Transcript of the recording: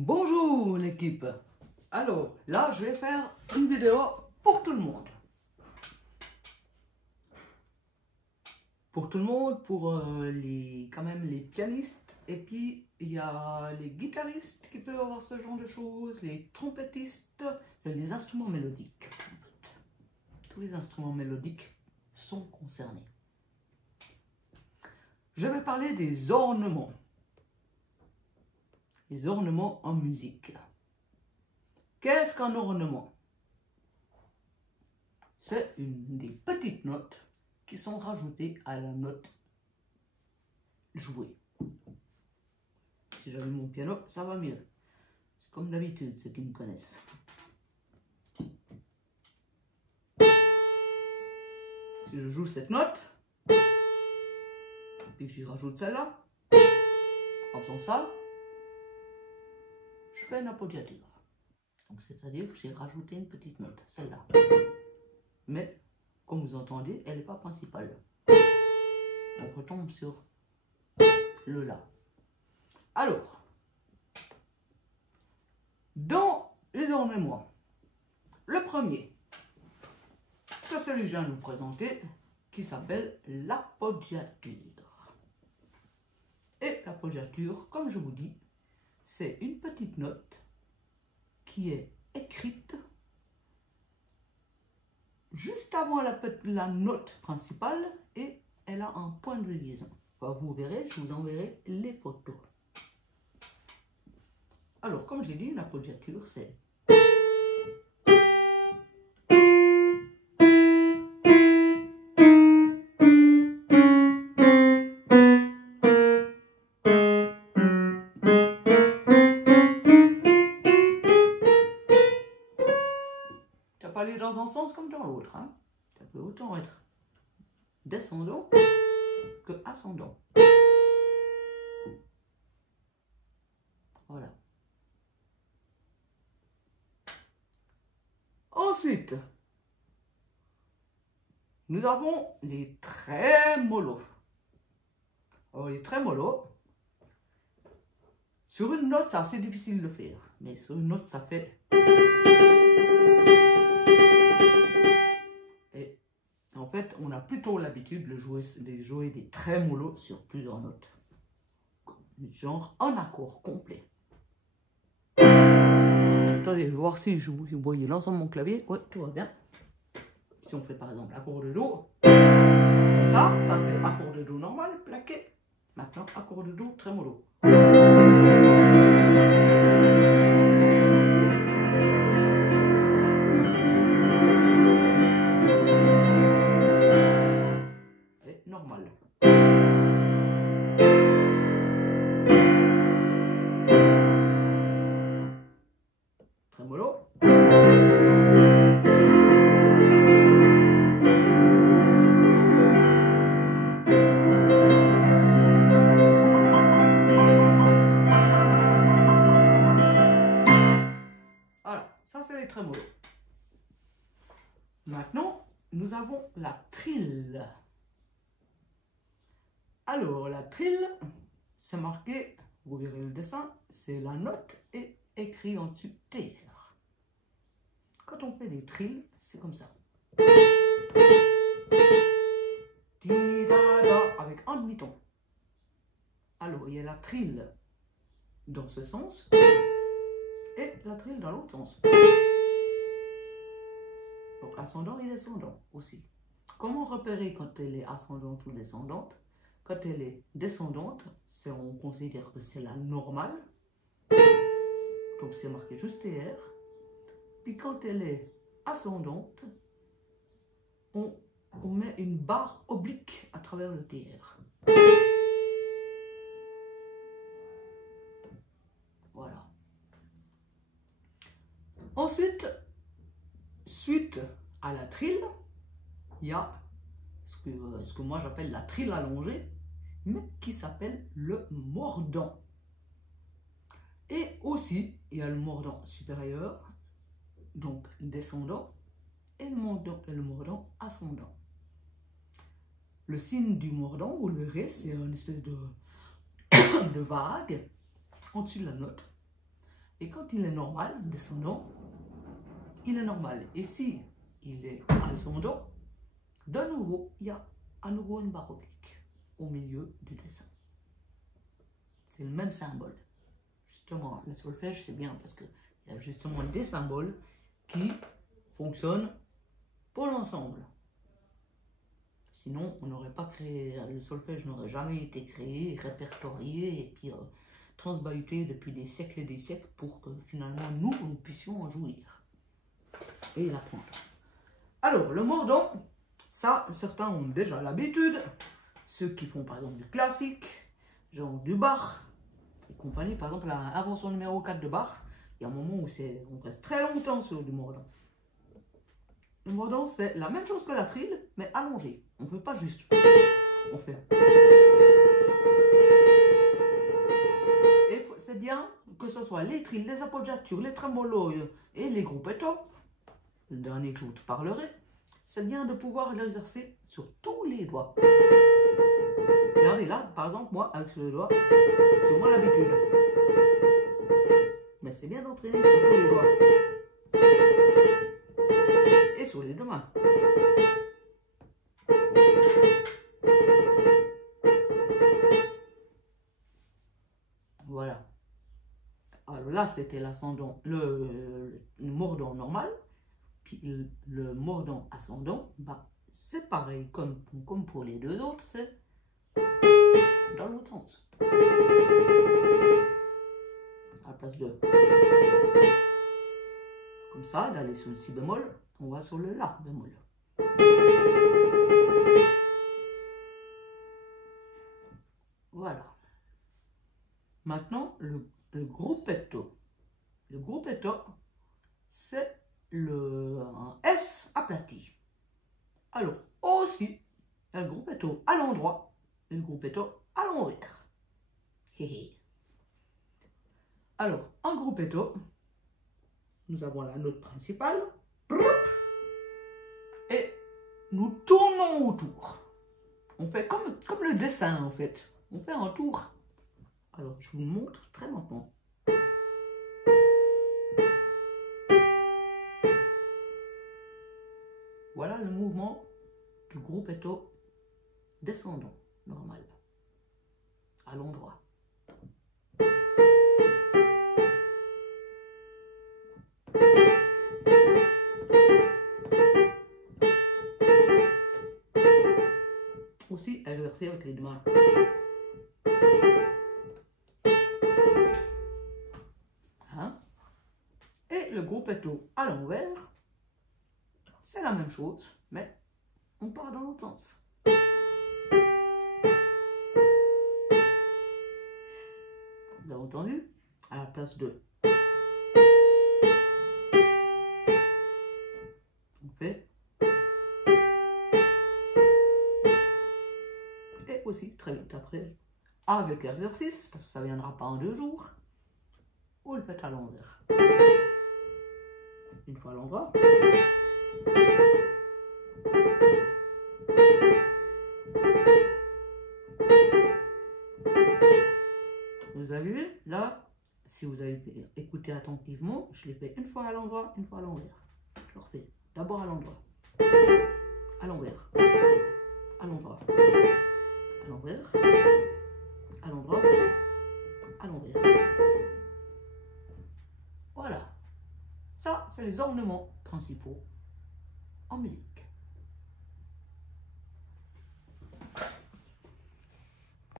Bonjour l'équipe. Alors là je vais faire une vidéo pour tout le monde. Pour tout le monde, pour quand même les pianistes, et puis il y a les guitaristes qui peuvent avoir ce genre de choses, les trompettistes, les instruments mélodiques. Tous les instruments mélodiques sont concernés. Je vais parler des ornements. Les ornements en musique. Qu'est-ce qu'un ornement? C'est des petites notes qui sont rajoutées à la note jouée. Si j'avais mon piano, ça va mieux. C'est comme d'habitude, ceux qui me connaissent. Si je joue cette note, et que j'y rajoute celle-là, en faisant ça, je fais une appoggiature. Donc c'est-à-dire que j'ai rajouté une petite note, celle-là. Mais, comme vous entendez, elle n'est pas principale. On retombe sur le La. Alors, dans les ornements, le premier, c'est celui que je viens de vous présenter, qui s'appelle l'appoggiature. Et l'appoggiature, comme je vous dis, c'est une petite note qui est écrite juste avant la note principale et elle a un point de liaison. Vous verrez, je vous enverrai les photos. Alors, comme j'ai dit, une appoggiature, c'est ça peut aller dans un sens comme dans l'autre. Hein. Ça peut autant être descendant que ascendant. Voilà. Ensuite, nous avons les trémolos. Alors les trémolos, sur une note, c'est assez difficile de faire. Mais sur une note, ça fait... Et en fait, on a plutôt l'habitude de jouer des trémolos sur plusieurs notes. Genre un accord complet. Attendez, je vais voir si vous voyez l'ensemble de mon clavier. Oui, tout va bien. Si on fait par exemple accord de Do, comme ça c'est accord de Do normal, plaqué. Maintenant, accord de Do, trémolo. Et normal. Trémolo. Ça, c'est les trémolos. Maintenant, nous avons la trille. Alors, la trille, c'est marqué, vous verrez le dessin, c'est la note et écrit en dessus TR. Quand on fait des trilles, c'est comme ça. Ti-da-da, avec un demi-ton. Alors, il y a la trille dans ce sens et la trille dans l'autre sens. Donc, ascendant et descendant aussi. Comment repérer quand elle est ascendante ou descendante? Quand elle est descendante, on considère que c'est la normale. Donc, c'est marqué juste TR. Puis, quand elle est ascendante, on met une barre oblique à travers le TR. Voilà. Ensuite, suite à la trille, il y a ce que moi j'appelle la trille allongée, mais qui s'appelle le mordant. Et aussi, il y a le mordant supérieur, donc descendant, et le mordant ascendant. Le signe du mordant, vous le verrez, c'est une espèce de vague au-dessus de la note. Et quand il est normal, descendant, il est normal. Et si il est ascendant, de nouveau, il y a à nouveau une barre oblique au milieu du dessin. C'est le même symbole. Justement, le solfège, c'est bien parce qu'il y a justement des symboles qui fonctionnent pour l'ensemble. Sinon, on n'aurait pas créé, le solfège n'aurait jamais été créé, répertorié et puis transbahuté depuis des siècles et des siècles pour que finalement nous puissions en jouir et l'apprendre. Alors, le mordant, ça, certains ont déjà l'habitude. Ceux qui font par exemple du classique, genre du Bach et compagnie, par exemple la invention numéro 4 de Bach, il y a un moment où on reste très longtemps sur du mordant. Le mordant, c'est la même chose que la trille, mais allongée. On ne peut pas juste. On fait. Et c'est bien que ce soit les trilles, les appoggiatures, les tremolos et les gruppettos, le dernier que je vous parlerai, c'est bien de pouvoir l'exercer sur tous les doigts. Regardez là, par exemple, moi, avec le doigt, j'ai moins l'habitude. Mais c'est bien d'entraîner sur tous les doigts. Et sur les deux mains. Voilà. Alors là, c'était l'ascendant, le mordant normal. Puis le mordant ascendant, bah, c'est pareil, comme pour les deux autres, c'est dans l'autre sens. À la place de comme ça, d'aller sur le si bémol, on va sur le la bémol. Voilà. Maintenant, le gruppetto. Le gruppetto, c'est un S aplati. Alors, aussi, un gruppetto à l'endroit, un gruppetto à l'envers. Alors, en gruppetto, nous avons la note principale et nous tournons autour. On fait comme le dessin en fait. On fait un tour. Alors, je vous montre très lentement. Voilà le mouvement du gruppetto descendant, normal, à l'endroit. Aussi exercer avec les deux mains. Hein? Et le gruppetto à l'envers, c'est la même chose, mais on part dans l'autre sens. Vous avez entendu? À la place de. On fait. Et aussi, très vite après, avec l'exercice, parce que ça ne viendra pas en 2 jours, vous le faites à l'envers. Une fois à l'endroit. Vous avez vu, là, si vous avez écouté attentivement, je l'ai fait une fois à l'endroit, une fois à l'envers. Je le refais. D'abord à l'endroit. À l'envers. À l'endroit. À l'envers. À l'endroit. À l'envers. Voilà. Ça, c'est les ornements principaux en musique.